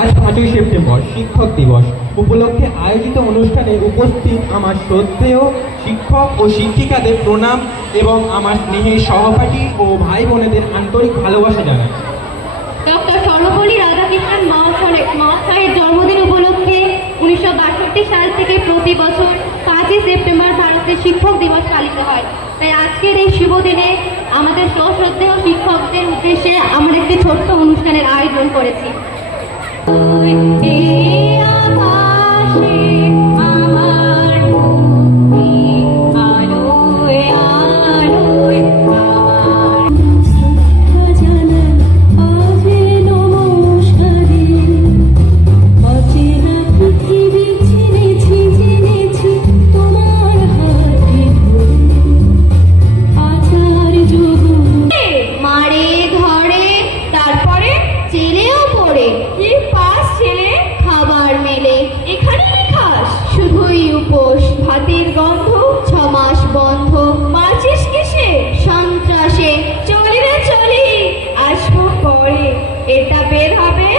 আজ 5ই সেপ্টেম্বর শিক্ষক দিবস উপলক্ষে আয়োজিত অনুষ্ঠানে উপস্থিত আমার শ্রদ্ধেয় শিক্ষক ও শিক্ষিকাদের প্রণাম এবং আমার স্নেহের সহপাঠী ও ভাই বোনেদের আন্তরিক ভালোবাসা জানাই। ডক্টর সর্বপল্লী রাধাকৃষ্ণন মহাশয়ের জন্মদিন উপলক্ষে 1962 সাল থেকে প্রতি বছর 5ই সেপ্টেম্বর ভারতের শিক্ষক দিবস পালিত হয়। তাই আজকের এই শুভ দিনে আমাদের সশ্রদ্ধেয় শিক্ষকদের উদ্দেশ্যে আমরা একটি ছোট্ট অনুষ্ঠানের আয়োজন করেছি। ভাতের গন্ধ 6 মাস বন্ধ, মাছিস কিসে সন্ত্রাসে, চলি রে চলি আসবো পরে, এটা বের হবে।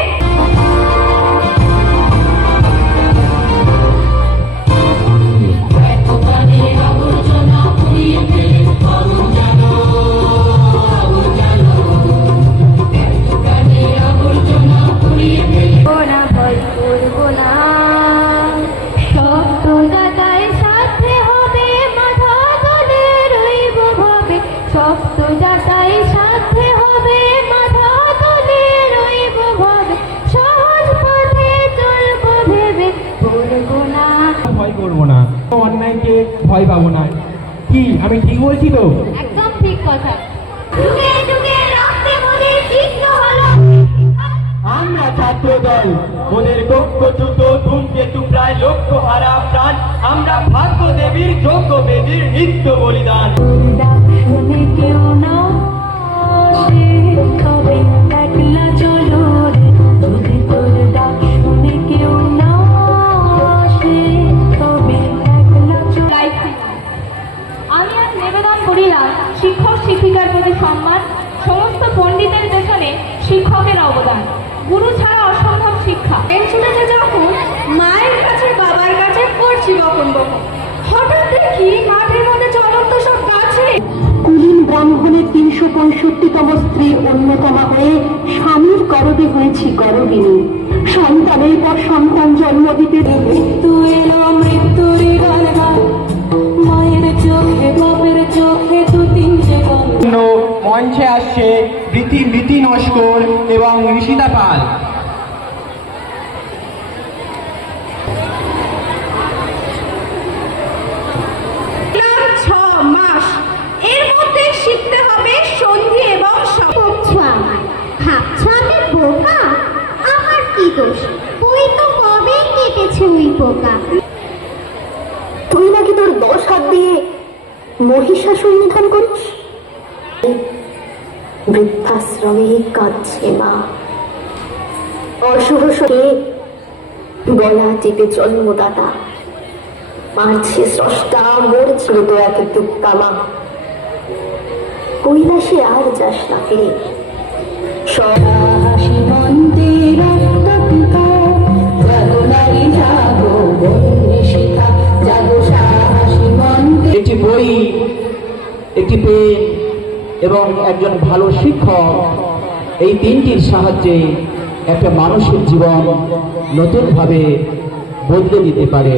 ভয় করবো না, অন্যায়কে ভয় পাবো না। কি আমি ঠিক বলছি তো? একদম ঠিক কথা। আমরা ছাত্র দল, মোদের কক্ষচ্যুত ধূমকেতু প্রায় লক্ষ্য হারা প্রাণ, আমরা ভাগ্য দেবীর যোগ্য বেদীর নিত্য বলিদান। শিক্ষক শিক্ষিকার প্রতি সম্মান, সমস্ত পণ্ডিতের পেছনে শিক্ষকের অবদান, গুরু ছাড়া অসম্ভব শিক্ষা। পেনশনেতে যখন মায়ের কাছে বাবার কাছে করছি বকন বকন, হঠাৎ দেখি মাঠের মধ্যে চলন্ত সব গাছে কুলীন ব্রাহ্মণের 365তম স্ত্রীর অন্যতমা হয়ে স্বামীর গর্ভে হয়েছি গর্ভিণী। সন্তানের পর সন্তান জন্ম দিতে মৃত্যু এলো, মৃত্যুর মায়ের চোখে বাপের চোখে 2-3 মঞ্চে আসছে রীতি নস্কর এবং ঋষিতা পাল। মাস এর মধ্যে শিখতে হবে সন্ধি এবং ভাবছো আমি বোকা? আমার কি দোষ? তুই তো কবেই কেটেছে ওই পোকা। তুই নাকি তোর 10 হাত দিয়ে মহিষাসুর নিধন করিস? বৃদ্ধাশ্রমে কাঁদছে মা, অসহসে গলা টিপে জন্মদাতা, মারছে স্রষ্টা, মরছিল তো এক টুক্কা মা। কৈলাসে আর যাস না ফিরে, সদা হাসি মন্তে একটি বই, একটি পেন এবং একজন ভালো শিক্ষক, এই তিনটির সাহায্যে একটা মানুষের জীবন নতুনভাবে বদলে দিতে পারে।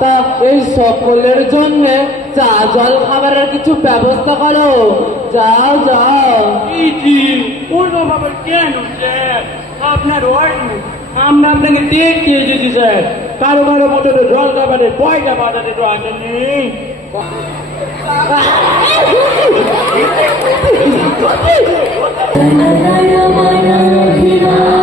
তা এই সকলের জন্য চা জল খাবারের কিছু ব্যবস্থা করো। যাও যাও। পূর্ণভাবে কেন স্যার? আপনার অর্ডার আমরা আপনাকে দেখতে এসেছি স্যার। কারো কারো মতো জল খাবারের পয়সা বাজাতে তো আসেনি। মায়া